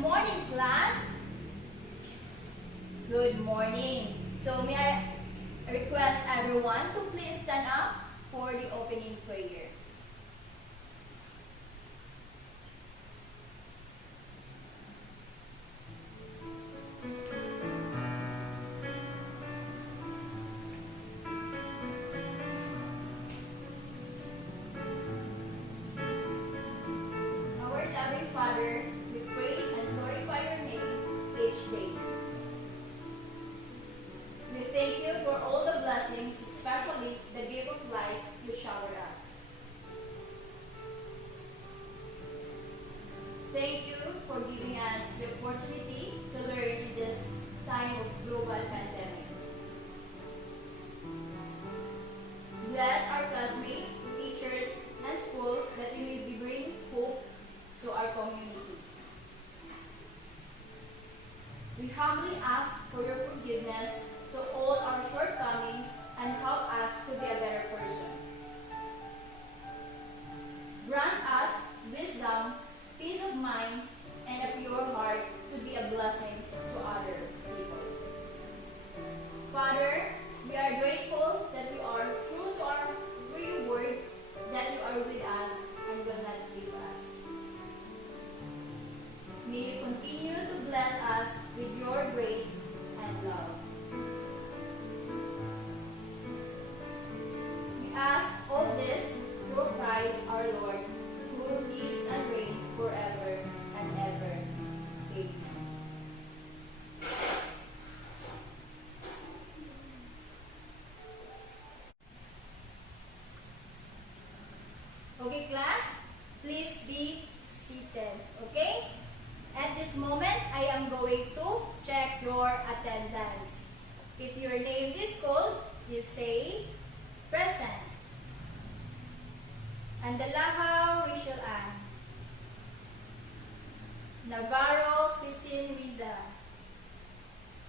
morning, class. Good morning. So may I request everyone to please stand up for the opening prayer. Our loving Father, we praise and glorify your name each day. We thank you for all the blessings, especially the gift of life you showered us. Thank you for giving us the opportunity to learn in this time of global pandemic. Bless our classmates, teachers, and school that we may bring hope to our community. We humbly ask for your forgiveness to all our shortcomings and help us to be a better person. Grant us wisdom, peace of mind, and a pure heart to be a blessing to other people. Father, we are grateful that you are true to your word, that you are with us and will not leave us. May you continue to bless us with your grace and love. We ask all this through Christ our Lord, who lives and reigns forever and ever. Amen. Okay, class, please be seated. Okay? At this moment, I am going to check your attendance. If your name is called, you say present. Andalahaw Rachel Ann. Navarro Christine Riza.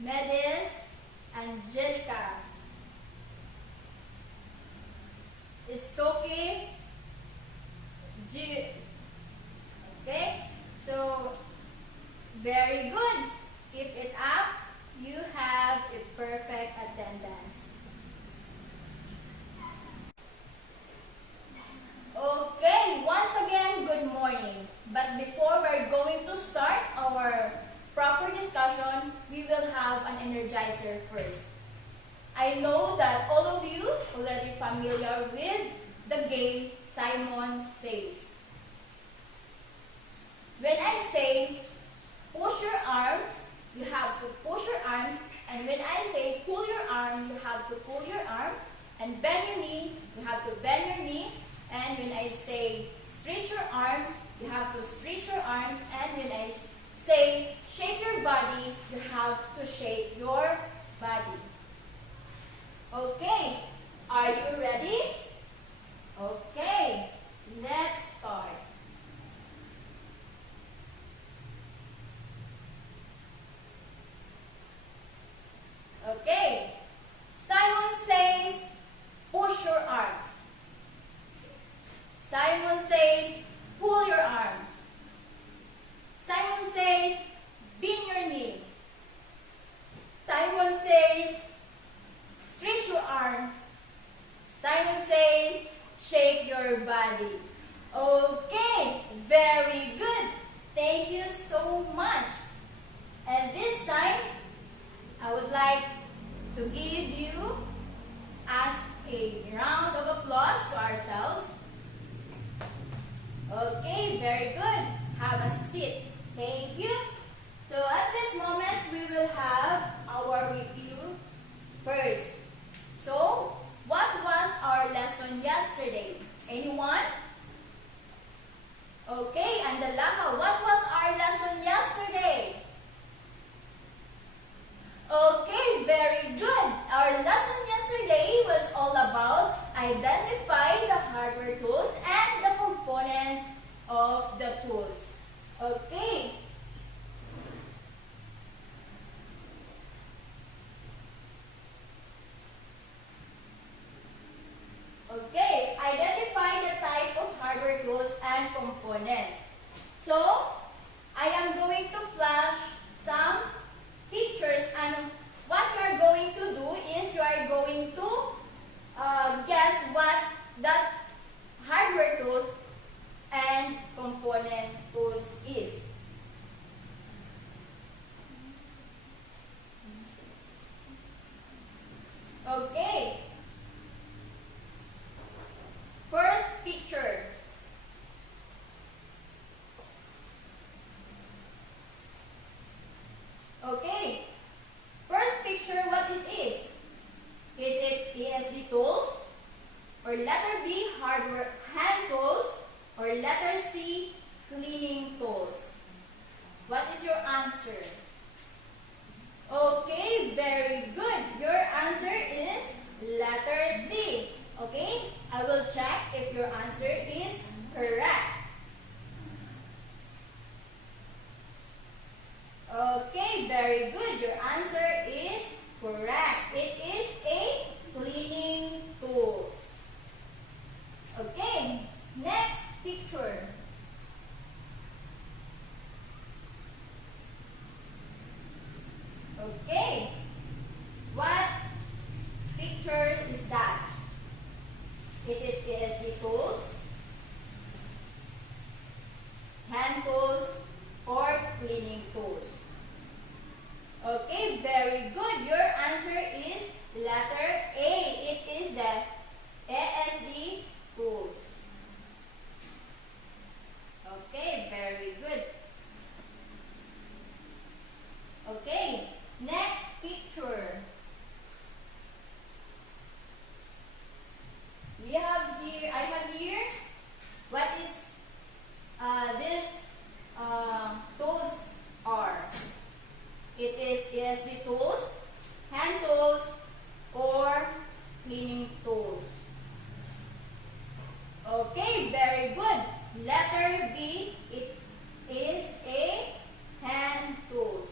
Medis Angelica. Stoke G. Okay? So, very good. Keep it up. You have a perfect attendance. Okay, once again, good morning. But before we're going to start our proper discussion, we will have an energizer first. I know that all of you already familiar with the game Simon Says. When I say push your arms, you have to push your arms. And when I say pull your arm, you have to pull your arm. And bend your knee, you have to bend your knee. And when I say stretch your arms, you have to stretch your arms. And when I say shake your body, you have to shake your body. Okay, are you ready? Okay, let's start. Okay, Simon says, push your arms. Simon says, pull your arms. Simon says, bend your knee. Simon says, stretch your arms. Simon says, shake your body. Okay, very good. Thank you so much. And this time, I would like to give you as a round of applause to ourselves. Okay, very good. Have a seat. Thank you. So at this moment, we will have our review first. So, what was our lesson yesterday? Anyone? Okay, Andalaha, what was our lesson yesterday? Okay, very good. Our lesson yesterday was all about identify the hardware tools and the components of the tools. Okay. Okay, identify the type of hardware tools and components. So, I am going to flash that hardware tools and component tools is. Okay. First picture. Okay. First picture, what it is? Is it ASD tools? Or letter B, hardware hand tools? Or letter C, cleaning tools? What is your answer? Okay, very good. Your answer is letter C. Okay, I will check if your answer is correct. Okay, very good. Your answer is correct. It is a cleaning tools. Okay, next picture. Okay, what picture is that? It is ASD tools, hand tools, or cleaning tools. Okay, very good. Your answer is letter A. It is the ASD tools. Okay, very good. Okay, next picture. I have here, what is this tools are? It is ASD tools, hand tools, or cleaning tools. Okay, very good. Letter B, it is a hand tools.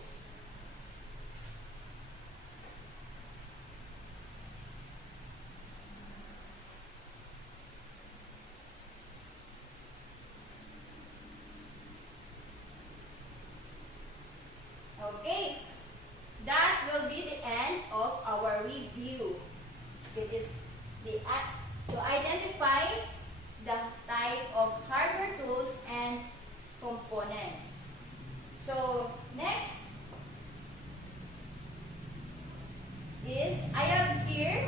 Okay, that will be the end of our review. It is to identify the type of hardware tools and components. So next is I am here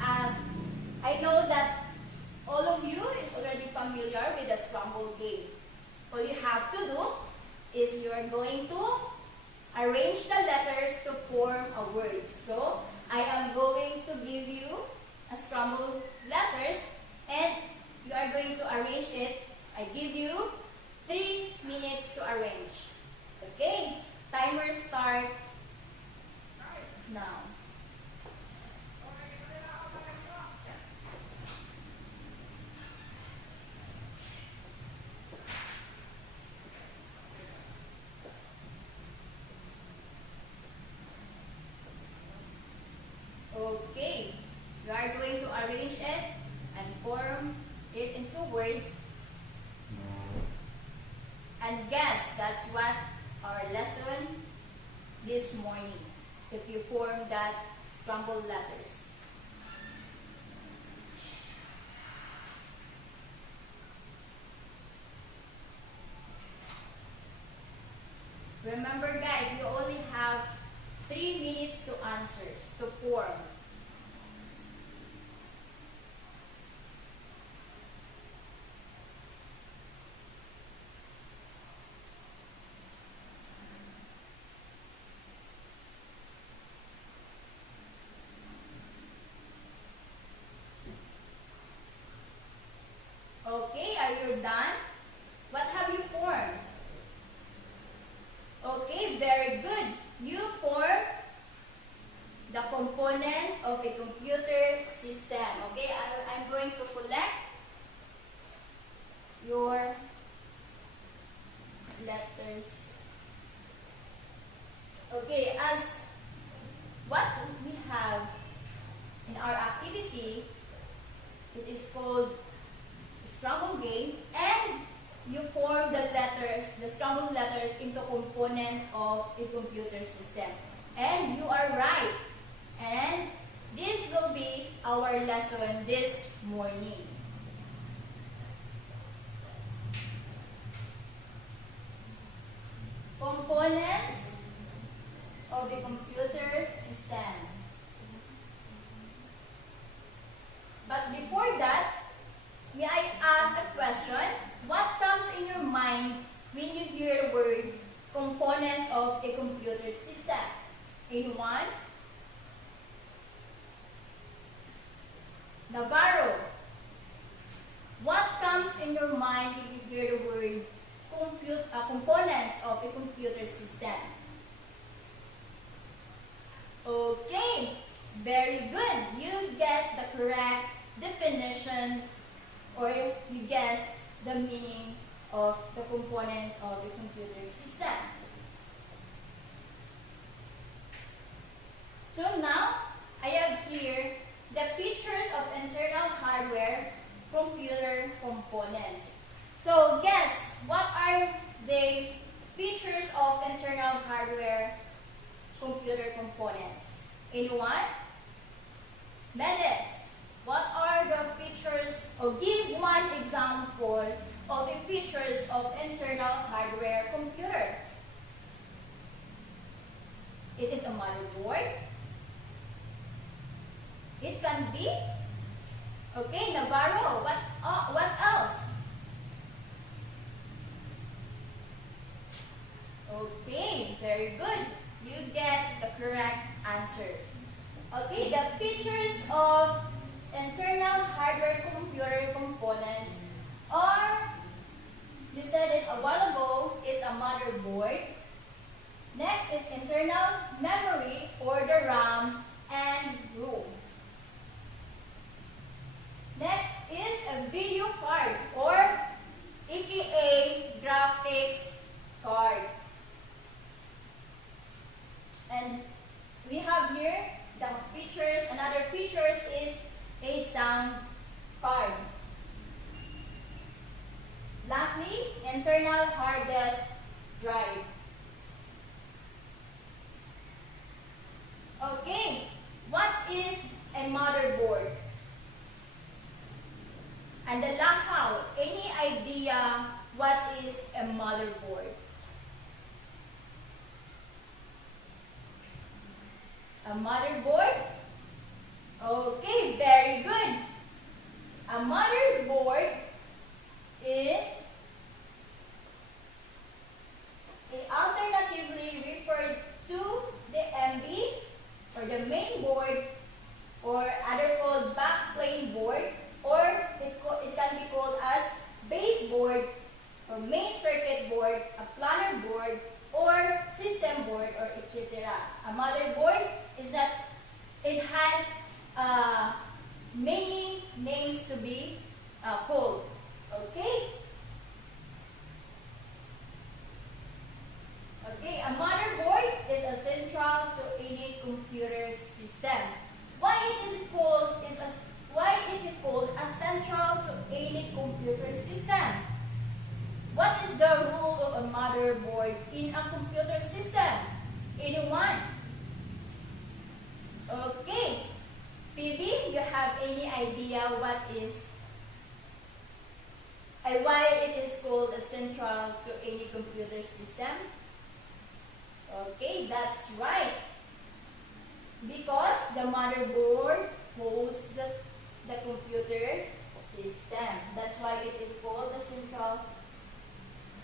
as I know that all of you is already familiar with the scramble game. All you have to do is you are going to arrange the letters to form a word. So, I am going to give you a scrambled letters and you are going to arrange it. I give you 3 minutes to arrange. Okay? Timer start now. Okay, we are going to arrange it and form it into words. And guess, that's what our lesson this morning. If you form that scrambled letters. Remember guys, you only have 3 minutes to answer, to form. Okay, are you done? What have you formed? Okay, very good. You form the components of a computer system. Okay, I'm going to collect your letters. Okay, as what we have in our activity, it is called scramble game, and you form the letters, the scrambled letters into components of a computer system. And you are right. And this will be our lesson this morning. Components of the computer system. But before that, may I ask a question? What comes in your mind when you hear the words components of a computer system? Anyone? Navarro. What comes in your mind if you hear the word components of a computer system? Okay, very good. You get the correct definition, or you guess the meaning of the components of a computer system. So now, I have here the features of internal hardware computer components. So guess, what are the features of internal hardware computer components? Anyone? Melis, what are the features, or give one example of the features of internal hardware computer? It is a motherboard. It can be, okay, Navarro, what else? Okay, very good. You get the correct answers. Okay, the features of internal hardware computer components are, you said it a while ago, it's a motherboard. Next is internal memory, or the RAM and ROM. Next is a video card, or aka graphics card. And we have here the features, another features is a sound card. Lastly, internal hard disk drive. Okay, what is a motherboard? And the how? Any idea what is a motherboard? A motherboard? Okay, very good. A motherboard is alternatively referred to the MB, or the main board, or other called backplane board, or it can be called as baseboard, or main circuit board, a planar board, or system board, or etc. A motherboard is that it has many names to be called. Okay? Okay, a motherboard is a central to any computer system. Why it is called a central to any computer system? What is the role of a motherboard in a computer system? Anyone? Okay. Phoebe, you have any idea what is why it is called a central to any computer system? Okay, that's right. Because the motherboard holds the computer system. That's why it is called the central.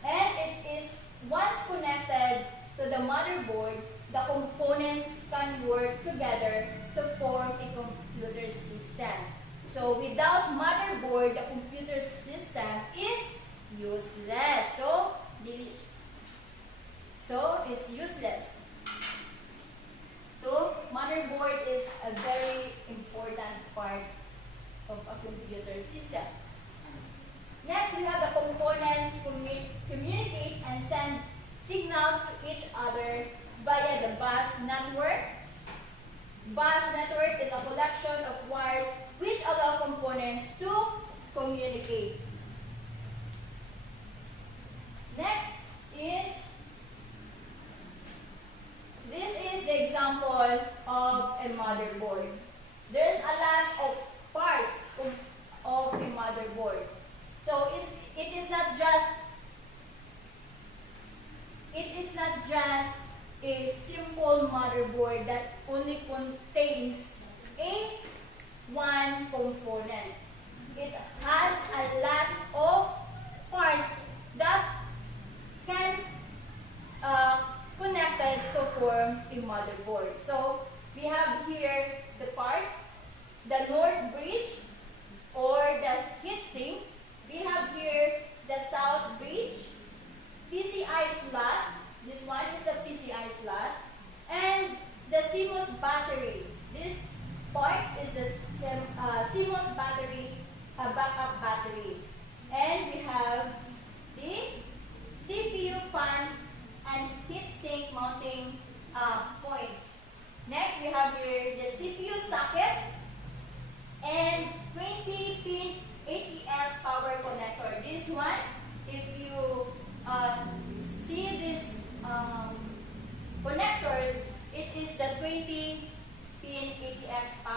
And it is, once connected to the motherboard, the components can work together to form a computer system. So without motherboard, the computer system is useless. So it's useless. So motherboard is a very important part of a computer system. Next, we have the components communicate and send signals to each other via the bus network. Bus network is a collection of wires which allow components to communicate. Next is, this is the example of a motherboard. There's a lot of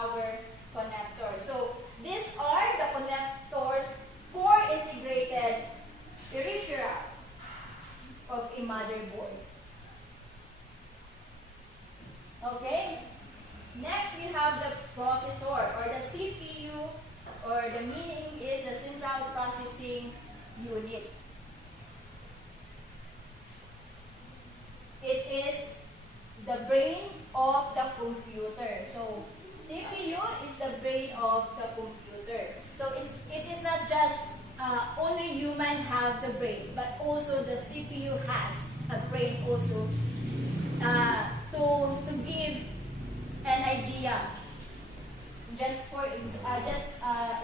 our connector. So these are the connectors for integrated peripheral of a motherboard. Okay? Next, we have the processor or the CPU, or the meaning is the central processing unit. It is the brain of the computer. So, CPU is the brain of the computer. So, it is not just only human have the brain, but also the CPU has a brain also to give an idea. Just for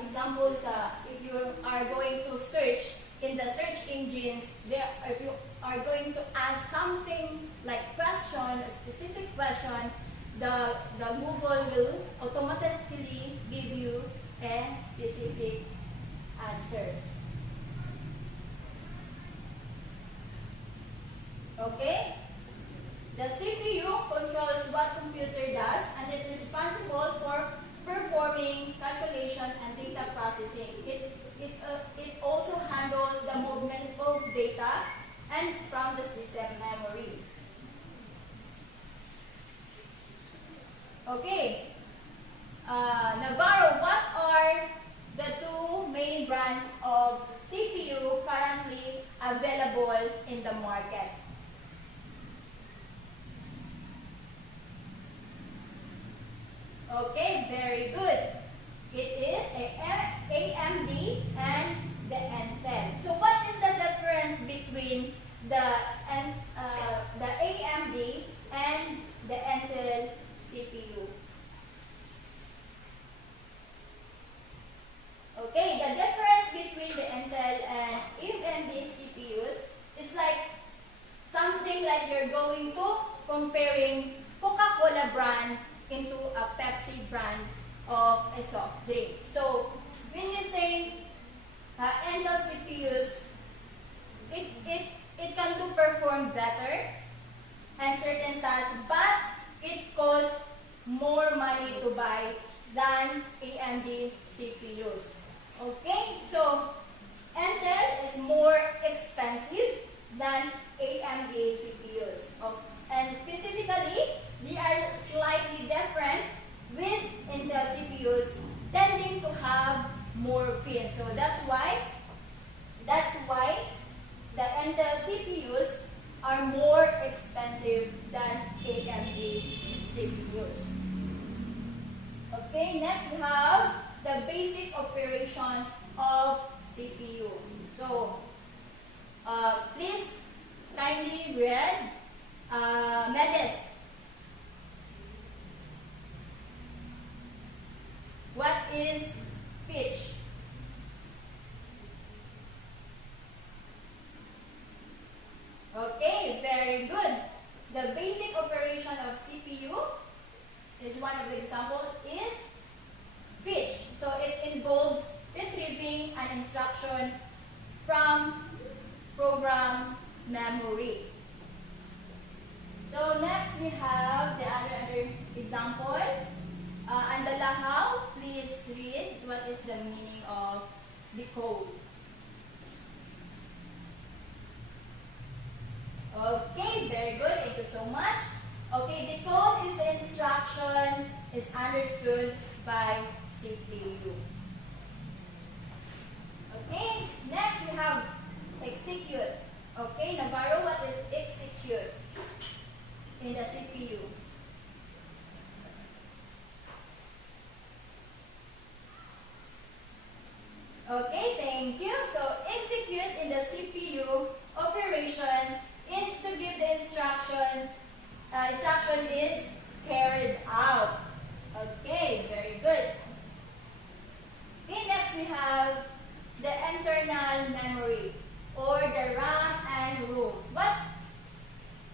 examples, if you are going to search in the search engines, if you are going to ask something like question, a specific question, the Google will automatically give you a specific answers. Okay? The CPU controls what computer does, and it is responsible for performing calculation and data processing. It also handles the movement of data and from the system memory. Okay. Navarro, what are the two main brands of CPU currently available in the market? Okay, very good. It is AMD and the Intel. So what is the difference between the AMD and the Intel CPU? Okay, the difference between the Intel and AMD CPUs is like something like you're going to comparing Coca-Cola brand into a Pepsi brand of a soft drink. So when you say Intel CPUs, it can do perform better and certain tasks, but it costs more money to buy than AMD CPUs. Okay, so Intel is more expensive than AMD CPUs. And specifically, they are slightly different, with Intel CPUs tending to have more pins. So that's why the Intel CPUs are more expensive than AMD CPUs. Okay, next we have the basic operations of CPU. So please kindly read Medes. What is pitch? Okay, very good. The basic operation of CPU is one of the examples is pitch. So it involves retrieving an instruction from program memory. So next we have the other example. And the Lahaw, please read what is the meaning of decode. Okay, very good. Thank you so much. Okay, decode is the instruction is understood by CPU. Okay, next we have execute. Okay, Navarro, what is execute in the CPU? Okay, thank you. So execute in the CPU operation is to give the instruction. Instruction is carried out. Okay, very good. Okay, next we have the internal memory or the RAM and ROM. What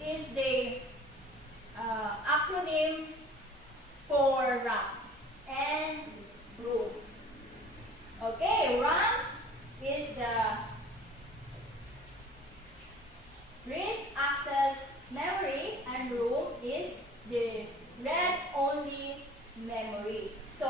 is the acronym for RAM and ROM? Okay, RAM is the read access memory and ROM is the read only memory. So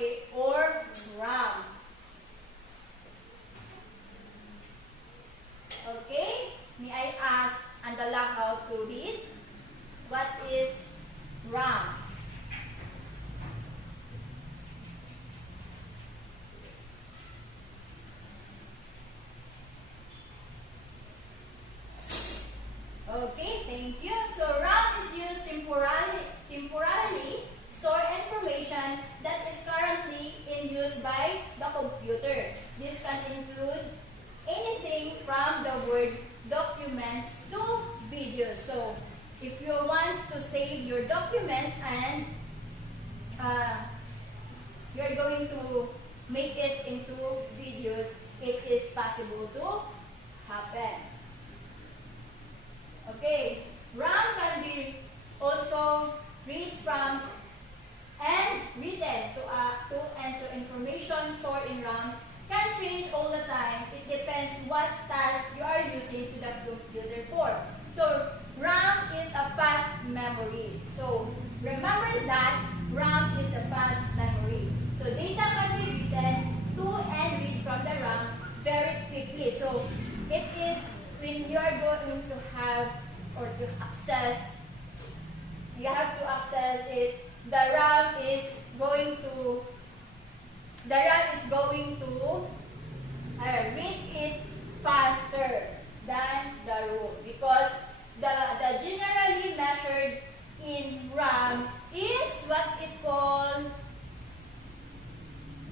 memory or RAM. Okay, may I ask Andala how to read? What is RAM? Okay, thank you. So RAM is used temporarily store information that is currently in use by the computer. This can include anything from the Word documents to videos. So if you want to save your document and you're going to make it into videos, it is possible to happen. Okay, RAM can be also read from and written to answer information stored in RAM can change all the time. It depends what task you are using to the computer for. So RAM is a fast memory. So remember that RAM is a fast memory. So data can be written to and read from the RAM very quickly. So it is when you are going to have or to access, you have to access it. The RAM is going to read it faster than the room because the generally measured in RAM is what it called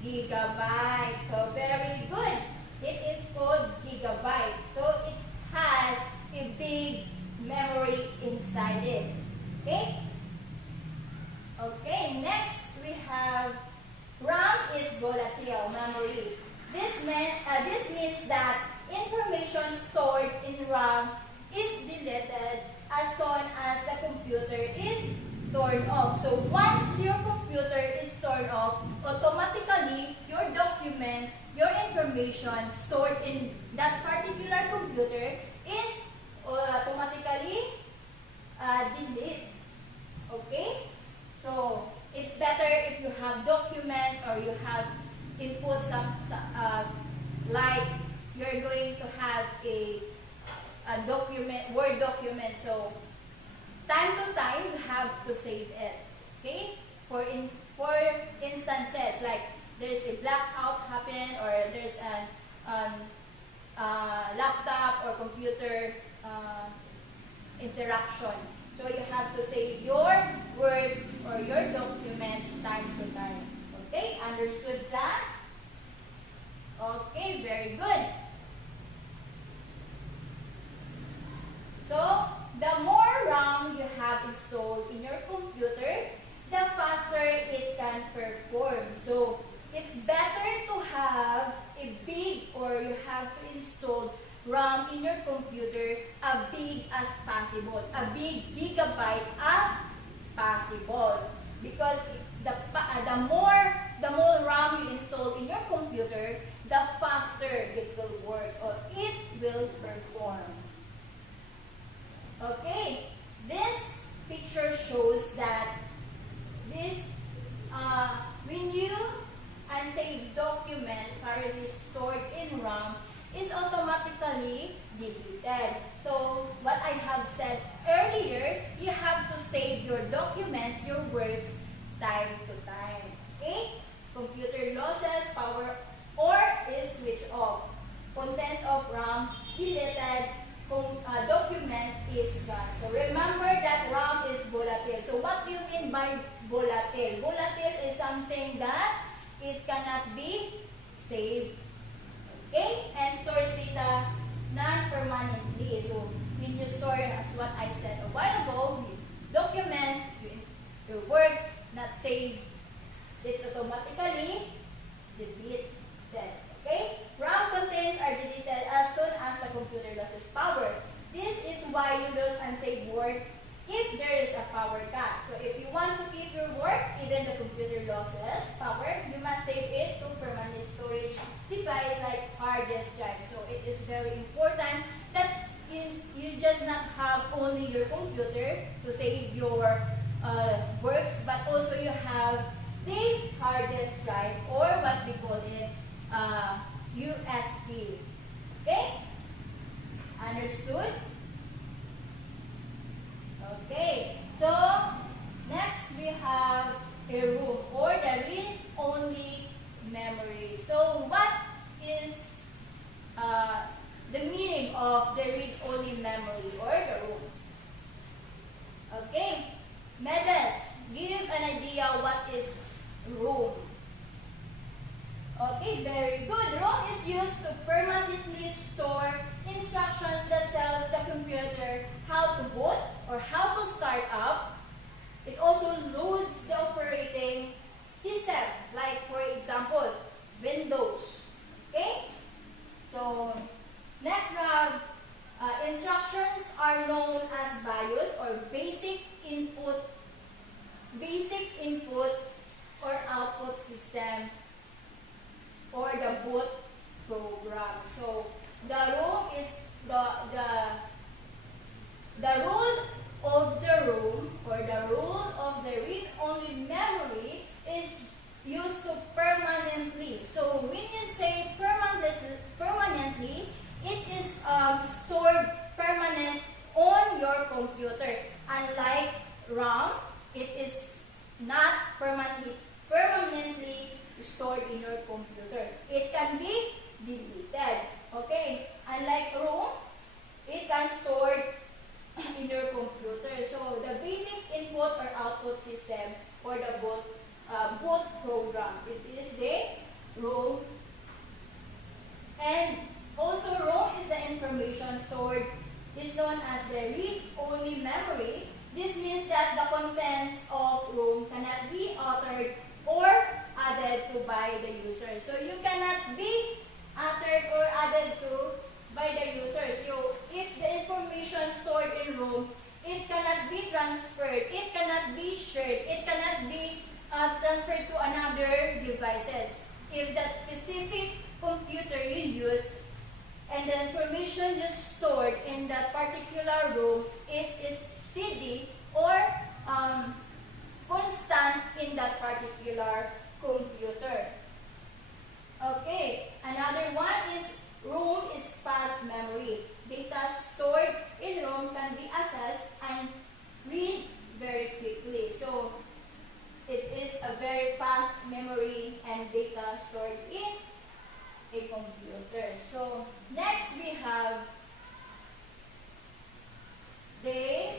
gigabyte. So very good. It is called gigabyte. So it has a big memory inside it. Okay? Okay, next we have RAM is volatile memory. This means that information stored in RAM is deleted as soon as the computer is turned off. So once your computer is turned off, automatically your documents, your information stored in that particular computer is automatically delete. Okay? So it's better if you have documents or you have input some like you're going to have a document, Word document. So time to time you have to save it. Okay? For instances like there's a blackout happen or there's an laptop or computer interaction. So you have to save your words or your documents time to time. Okay? Understood, class? Okay, very good. So, the more RAM you have installed in your computer, the faster it can perform. So, it's better to have a big or you have to install RAM in your computer as big as possible, a big gigabyte as possible. Because the more RAM you install in your computer, the faster it will work or it will perform. Okay, this picture shows that this when you unsaved document currently stored in RAM is automatically deleted. So what I have said earlier, you have to save your documents, your works time to time. Okay? Computer losses, power or is switched off. Content of RAM deleted, document is gone. So remember that RAM is volatile. So what do you mean by volatile? Volatile is something that it cannot be saved. Okay? And stores data non-permanently. So when you store, as what I said a while ago, documents, your works not saved, it's automatically deleted. Okay? RAM contents are deleted as soon as the computer loses power. This is why you lose unsaved work if there is a power cut. So if you want to keep your work, even the computer loses power, you must save it to permanent storage device like hard disk drive. So it is very important that you just not have only your computer to save your works, but also you have the hard disk drive drive, or what we call it, USB. Okay? Understood? Okay. So, next we have a room, or the read-only memory. So, what is the meaning of the read-only memory or the room? Okay. Medes, give an idea what is room. Okay, very good. ROM is used to permanently store instructions that tells the computer how to boot or how to start up. It also loads the operating system, like for example, Windows. Okay? So, next we have instructions are known as BIOS or basic input or output system, or the boot program. So the role is the role of the room, or the role of the read-only memory is used to permanently. So when you say permanently, it is stored permanent on your computer. Unlike RAM, it is not permanently stored in your computer. It can be deleted. Okay? Unlike ROM, it can store in your computer. So the basic input or output system, or the boot program, it is the ROM. And also ROM is the information stored, is known as the read-only memory. This means that the contents of ROM cannot be altered or added to by the user. So you cannot be altered or added to by the user. So if the information stored in ROM, it cannot be transferred, it cannot be shared, it cannot be transferred to another devices. If that specific computer you use and the information you stored in that particular ROM, it is steady or constant in that particular computer. Okay, another one is ROM is fast memory. Data stored in ROM can be accessed and read very quickly. So it is a very fast memory and data stored in a computer. So next we have the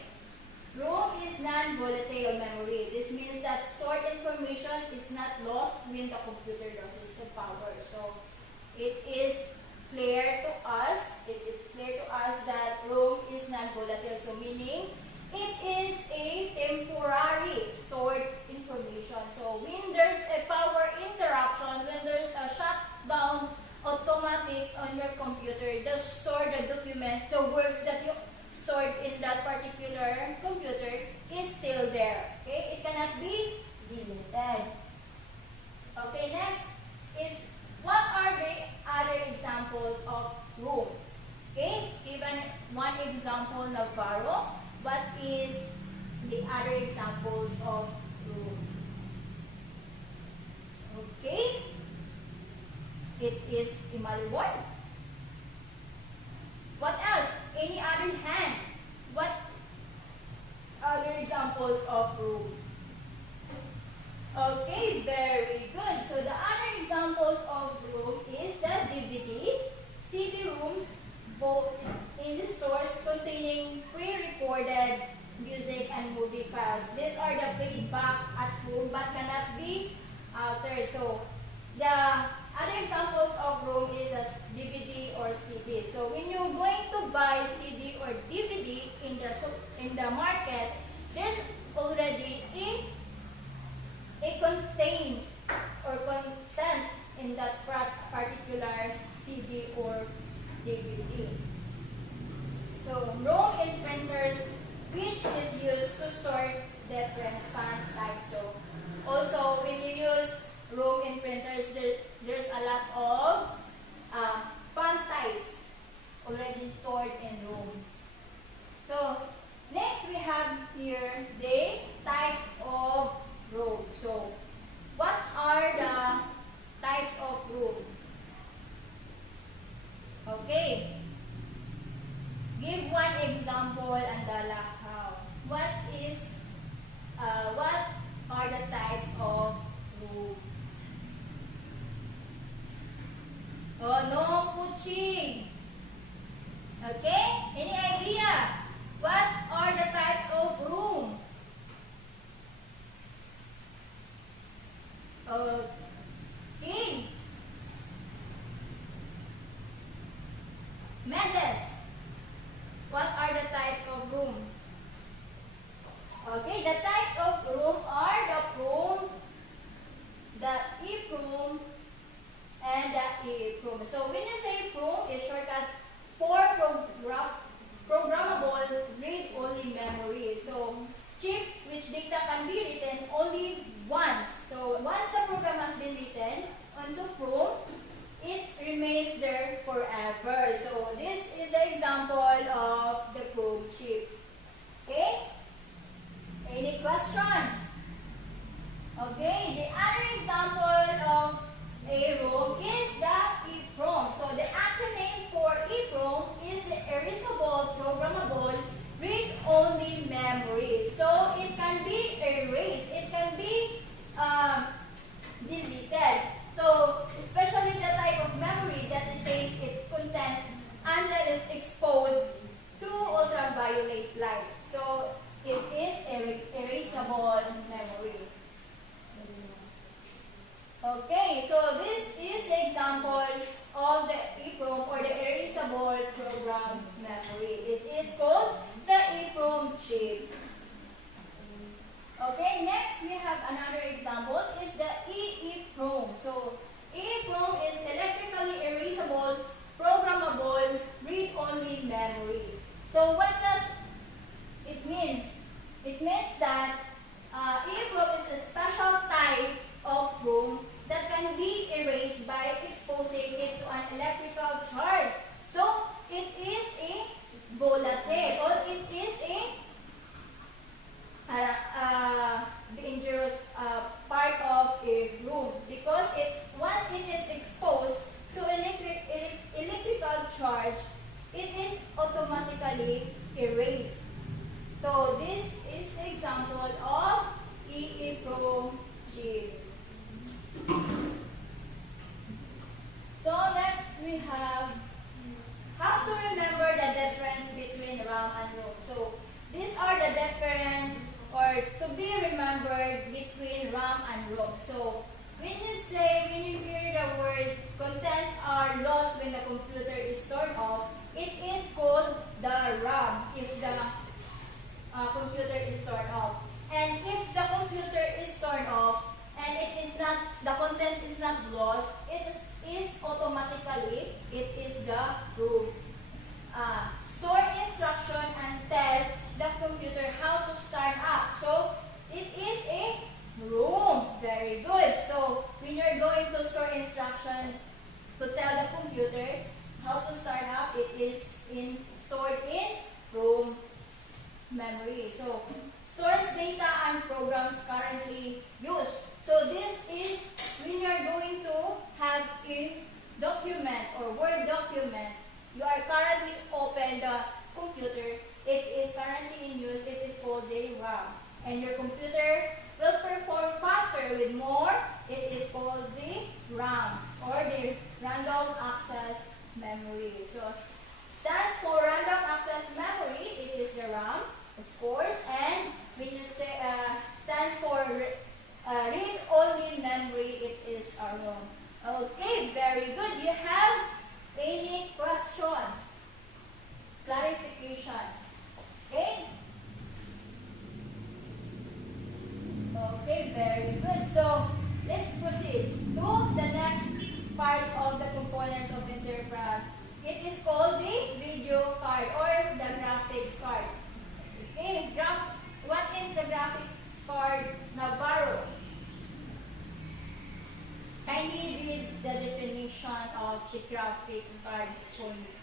ROM is non-volatile memory. This means that stored information is not lost when the computer loses the power. So it is clear to us, that ROM is non-volatile. So meaning it is a temporary stored information. So when there's a power interruption, when there's a shutdown automatic on your computer, just store the documents, the works that you stored in that particular computer is still there. Okay, it cannot be deleted. Okay, next is what are the other examples of ROM? Okay, given one example, Navarro. What is the other examples of ROM? Okay, it is Imalwon. What else? Any other hand? What other examples of ROM? Okay, very good. So the other examples of ROM is the DVD, CD-ROMs, both in the stores containing pre-recorded music and movie files. These are the playback at home but cannot be altered. So the other examples of ROM is a DVD or CD. So when you're going to buy CD or DVD in the market, there's already it contains or content in that particular CD or DVD. So ROM in printers, which is used to store different font types. So also when you use ROM in printers, there's a lot of font types already stored in ROM. So next we have here the types of ROM. So what are the Oh, no puching. Okay? Any idea? What are the types of room? Okay. Mendes, what are the types of room? Okay, the types of room are the room, the if room, and the if room. So when you say room, is shortcut for programmable read-only memory. So chip, which data can be written only once. So once the program has been written onto room, it remains there forever. So this is the example of the probe chip. Okay? Any questions? Okay, the other example of a ROM is the EEPROM. So the acronym for EEPROM is the erasable programmable read-only memory. So it can be erased. It can be deleted. So especially the type of memory that retains its contents until it's exposed to ultraviolet light. So it is erasable memory. Okay, so this is the example of the EEPROM or the erasable program memory. It is called the EEPROM chip. Okay, next we have another example is the EEPROM. So EEPROM is electrically erasable programmable read-only memory. So what does it means? It means that EEPROM is a special type of ROM that can be erased by exposing it to an electrical charge. So it is a volatile or it is a dangerous part of a room because once it is exposed to electrical charge, it is automatically erased. So this is the example of EEPROM chip. So next we have how to remember the difference between RAM and ROM. So these are the difference or to be remembered between RAM and ROM. So when you hear the word contents are lost when the computer is turned off, it is called the RAM if the computer is turned off. And if the computer is turned off and the content is not lost, it is automatically, it is the ROM. Store instruction and tell the computer how to start up. So it is a ROM. Very good. So when you're going to store instruction to tell the computer how to start up, it is stored in ROM memory. So stores data and programs currently used. So this is when you are going to have a document or Word document. You are currently open the computer. It is currently in use. It is called the RAM. And your computer will perform faster with more. It is called the RAM or the random access memory. So stands for random access memory. It is the RAM, of course. And when you say stands for read-only memory, it is our ROM. Okay, very good. You have any questions? Clarifications? Okay? Okay, very good. So, let's proceed to the next part of the components of Interpret. It is called the video card or the graphics card. Okay, what is the graphics card, Navarro? Kindly read the definition of the graphics cards for you.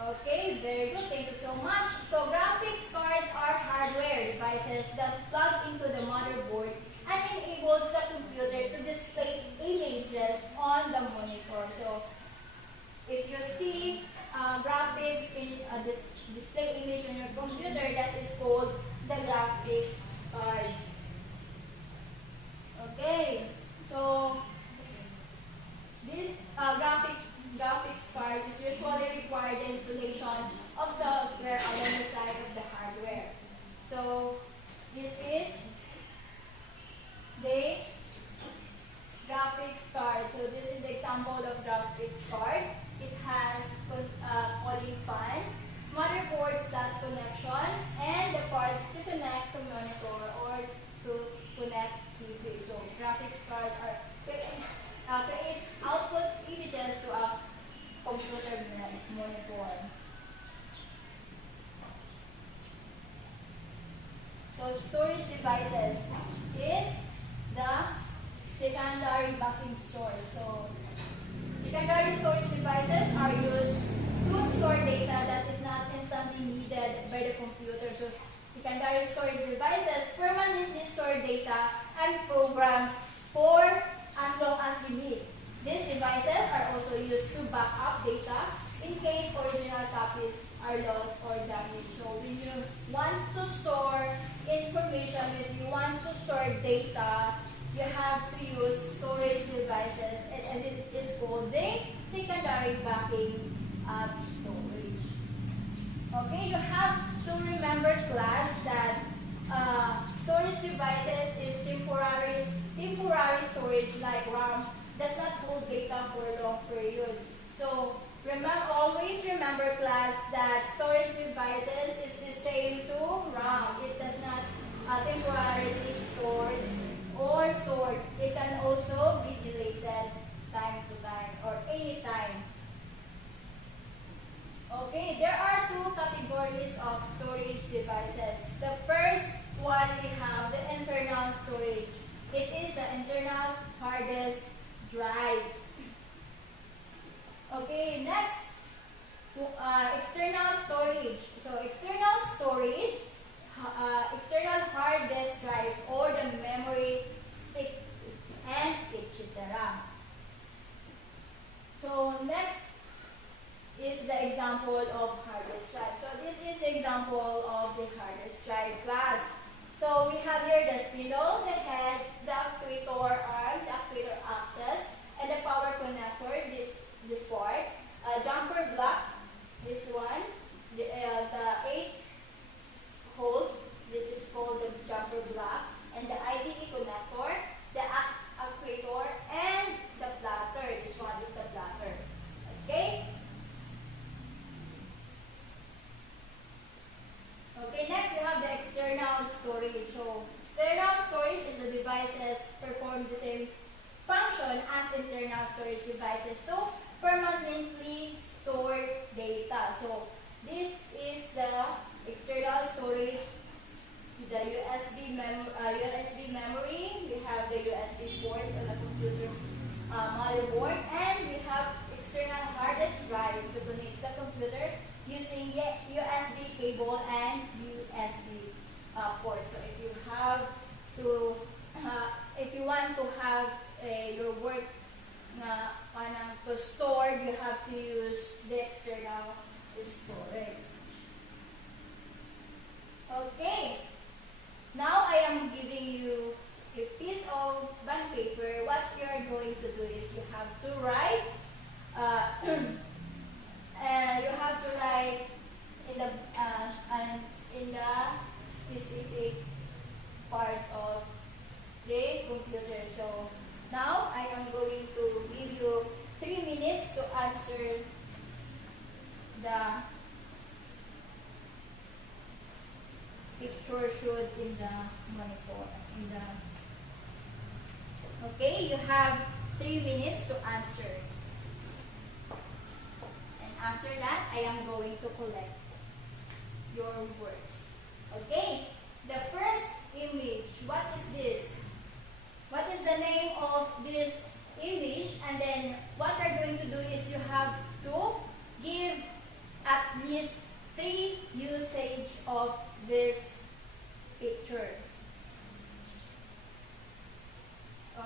Okay, very good. Thank you so much. So graphics cards are hardware devices that plug into the motherboard and enables the computer to display images on the monitor. So if you see graphics in a display image on your computer, that is called the graphics cards. So storage devices is the secondary backing storage. So secondary storage devices are used to store data that is not instantly needed by the computer. So secondary storage devices permanently store data and programs for as long as we need. These devices are also used to back up data in case original copies are lost or damaged. So when you want to store information, if you want to store data, you have to use storage devices, and it is called the secondary backing up storage. Okay, you have to remember, class, that storage devices is temporary storage like RAM does not hold data for long periods. So always remember, class, that storage devices is the same to RAM. It does not temporarily stored or stored. It can also be deleted time to time or any time. Okay, there are two categories of storage devices. The first one, we have the internal storage. It is the internal hard disk drives. Okay, next, external storage. So external storage, external hard disk drive or the memory stick and etc. So next is the example of hard disk drive. So this is the example of the hard disk drive, class. So we have here the spindle, the head, the actuator arm, the actuator axis, and the power connector, this part, jumper block, this one, the 8 holes, this is called the jumper block, and the IDE connector, the actuator, and the platter, this one is the platter. Okay? Okay, next we have the external storage. So external storage is the devices perform the same function as internal storage devices to permanently store data. So this is the external storage, the USB memory, we have the USB ports on the computer motherboard, and we have external hard disk drive to connect the computer using USB cable and USB port. So if you have to, if you want to have your work to store, you have to use the external storage. Okay. Now I am giving you a piece of bond paper. What you are going to do is you have to write. And you have to write in the specific parts of the computer. So now I am going to give you 3 minutes to answer the picture showed in the monitor. Okay, you have 3 minutes to answer. After that, I am going to collect your words. Okay, the first image, what is this? What is the name of this image? And then what you're going to do is you have to give at least 3 usage of this picture.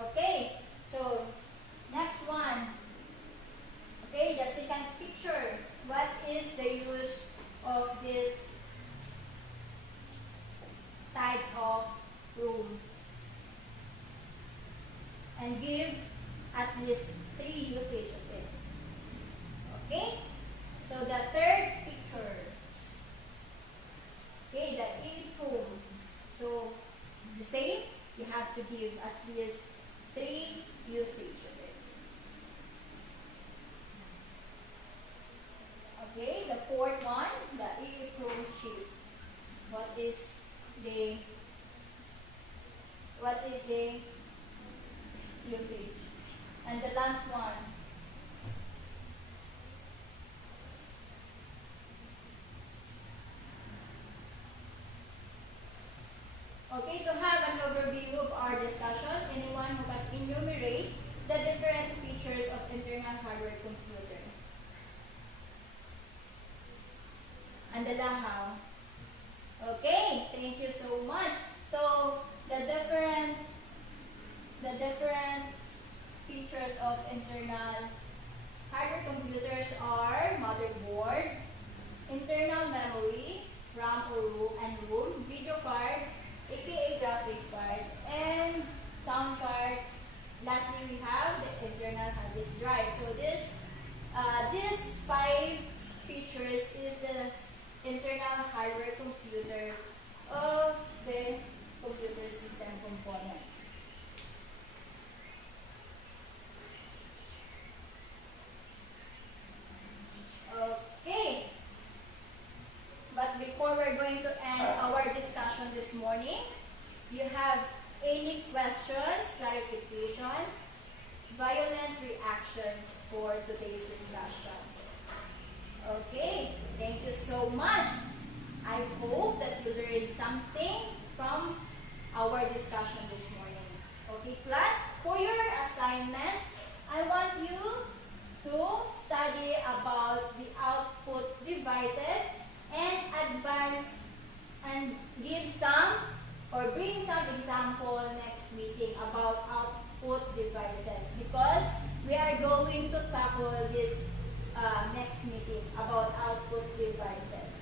Okay, so next one. Okay, the second picture. What is the use of these types of room? And give at least 3 usage of it. Okay? So the third picture. Okay, the room. So the same, you have to give at least 3 usage of it. Okay, the fourth one, the electron chip. What is the usage? And the last one, enumerate the different features of internal hardware computer. Andalahaw. Okay, thank you so much. So the different features of internal hardware computers are motherboard, internal memory, RAM and ROM, video card, aka graphics card, and sound card. Lastly, we have the internal hard disk drive. So these 5 features is the internal hardware computer of the computer system components. Okay. But before we're going to end our discussion this morning, you have any questions, clarification, violent reactions for today's discussion? Okay, thank you so much. I hope that you learned something from our discussion this morning. Okay, class, for your assignment, I want you to study about the output devices and advance and give some or bring some example next meeting about output devices, because we are going to tackle this next meeting about output devices.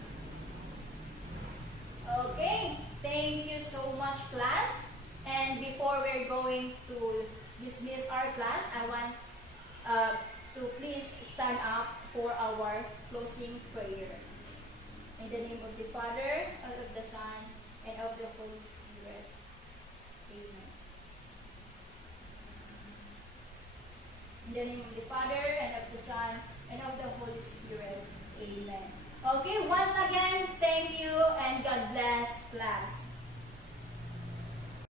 Okay, thank you so much, class. And before we're going to dismiss our class, I want to please stand up for our closing prayer. In the name of the Father, and of the Son, and of the Holy Spirit. Amen. In the name of the Father, and of the Son, and of the Holy Spirit. Amen. Okay, once again, thank